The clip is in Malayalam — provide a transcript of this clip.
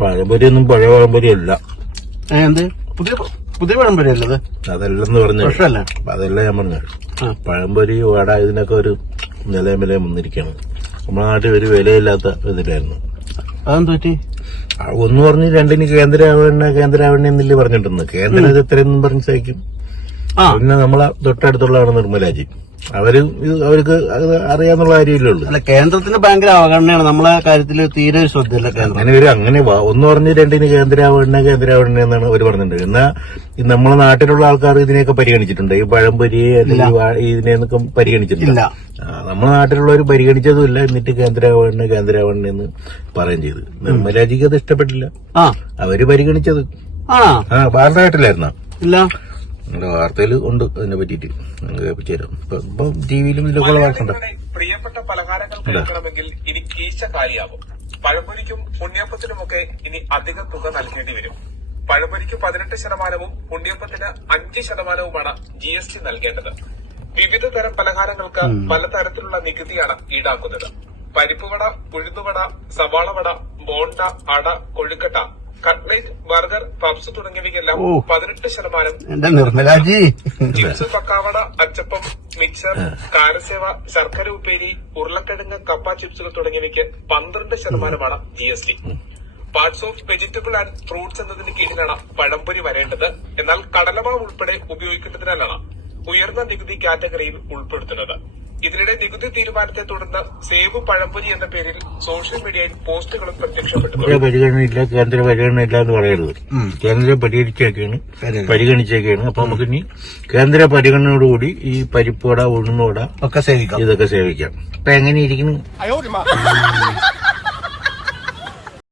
പഴംപൊരി ഒന്നും പഴയ പഴംപൊരി അല്ല. എന്ത് പുതിയ പഴംപൊരി അല്ലത്? അതല്ലെന്ന് പറഞ്ഞു. അതല്ല ഞാൻ പറഞ്ഞത്. പഴംപൊരി വട ഇതിനൊക്കെ ഒരു നിലയും വിലയും വന്നിരിക്കുകയാണ്. നമ്മുടെ നാട്ടിൽ ഒരു വിലയില്ലാത്ത ഇതിലായിരുന്നു. അതെന്ത് പറ്റി? ഒന്ന് പറഞ്ഞ് രണ്ടിന് കേന്ദ്രാവണ എന്നില്ലേ പറഞ്ഞിട്ടുണ്ട്. കേന്ദ്രം ഇത് എത്രയൊന്നും പറഞ്ഞ് സഹിക്കും. പിന്നെ നമ്മളെ തൊട്ടടുത്തുള്ളതാണ് നിർമ്മലാജി. അവർക്ക് അറിയാന്നുള്ള കാര്യമില്ലേ ഉള്ളൂ. അല്ല, കേന്ദ്രത്തിന് ഭയങ്കര അവഗണനയാണ് നമ്മളെ കാര്യത്തിൽ. തീരെ ശ്രദ്ധയില്ല കേന്ദ്രം. അങ്ങനെ ഒന്ന് പറഞ്ഞ് രണ്ടിന് കേന്ദ്രാവണ എന്നാണ് അവർ പറഞ്ഞിട്ടുണ്ട്. എന്നാ നമ്മളെ നാട്ടിലുള്ള ആൾക്കാർ ഇതിനെയൊക്കെ പരിഗണിച്ചിട്ടുണ്ട്. ഈ പഴംപൊരി അല്ലെങ്കിൽ ഇതിനെയൊക്കെ പരിഗണിച്ചിട്ടില്ല. നമ്മളെ നാട്ടിലുള്ളവർ പരിഗണിച്ചതുമില്ല. എന്നിട്ട് കേന്ദ്രാവണ എന്ന് പറയുകയും ചെയ്ത്. നിർമ്മലാജിക്ക് അത് ഇഷ്ടപ്പെട്ടില്ല. അവര് പരിഗണിച്ചത് വാർത്ത കേട്ടില്ലായിരുന്നോ? ഇല്ല, വാർത്തയിൽ ഉണ്ട് അതിനെ പറ്റിയിട്ട്. കേൾപ്പിച്ചുതരാം. ഇപ്പം ടിവിയിലും ഇതിലൊക്കെ വാർത്ത. പ്രിയപ്പെട്ട പലഹാരങ്ങൾ കഴിക്കണമെങ്കിൽ ഇനി കീശ കാലിയാകും. പഴംപൊരിക്കും ഉണ്ണിയപ്പത്തിനുമൊക്കെ ഇനി അധിക തുക നൽകേണ്ടി വരും. പഴംപൊരിക്ക് 18%, ഉണ്ണിയപ്പത്തിന് 5%മാണ് GST നൽകേണ്ടത്. വിവിധ തരം പലഹാരങ്ങൾക്ക് പലതരത്തിലുള്ള നികുതിയാണ് ഈടാക്കുന്നത്. പരിപ്പുവട, ഉഴുന്നുവട, സവാളവട, ബോണ്ട, അട, കൊഴുക്കട്ട, കട്ട്ലേറ്റ്, ബർഗർ, പബ്സ് തുടങ്ങിയവയ്ക്കെല്ലാം 18%. നിർമ്മലാജി ചിപ്സ്, പക്കാവട, അച്ചപ്പം, മിക്സർ, കാരസേവ, ശർക്കര ഉപ്പേരി, ഉരുളക്കിഴങ്ങ്, കപ്പ ചിപ്സുകൾ തുടങ്ങിയവയ്ക്ക് 12%മാണ് GST. Parts of vegetable and fruits എന്നതിന് കീഴിലാണ് പഴംപൊരി വരേണ്ടത്. എന്നാൽ കടലമാവ് ഉൾപ്പെടെ ഉപയോഗിക്കുന്നതിനാലാണ് ഉയർന്ന നികുതി കാറ്റഗറിയിൽ ഉൾപ്പെടുത്തുന്നത്. ഇതിനിടെ നികുതി തീരുമാനത്തെ തുടർന്ന് സേവ് പഴംപൊരി എന്ന പേരിൽ സോഷ്യൽ മീഡിയയിൽ പോസ്റ്റുകളും പ്രത്യക്ഷപ്പെട്ടു. പരിഗണനയില്ല, കേന്ദ്ര പരിഗണനയില്ല എന്ന് പറയരുത്. കേന്ദ്രം പരിഗണിച്ചേക്കാണ്. അപ്പൊ നമുക്ക് ഇനി കേന്ദ്ര പരിഗണനയോടുകൂടി ഈ പരിപ്പുവട, ഉഴുന്നുവട ഒക്കെ സേവിക്കാം. ഇതൊക്കെ സേവിക്കാം. അപ്പൊ എങ്ങനെ ഇരിക്കുന്നു?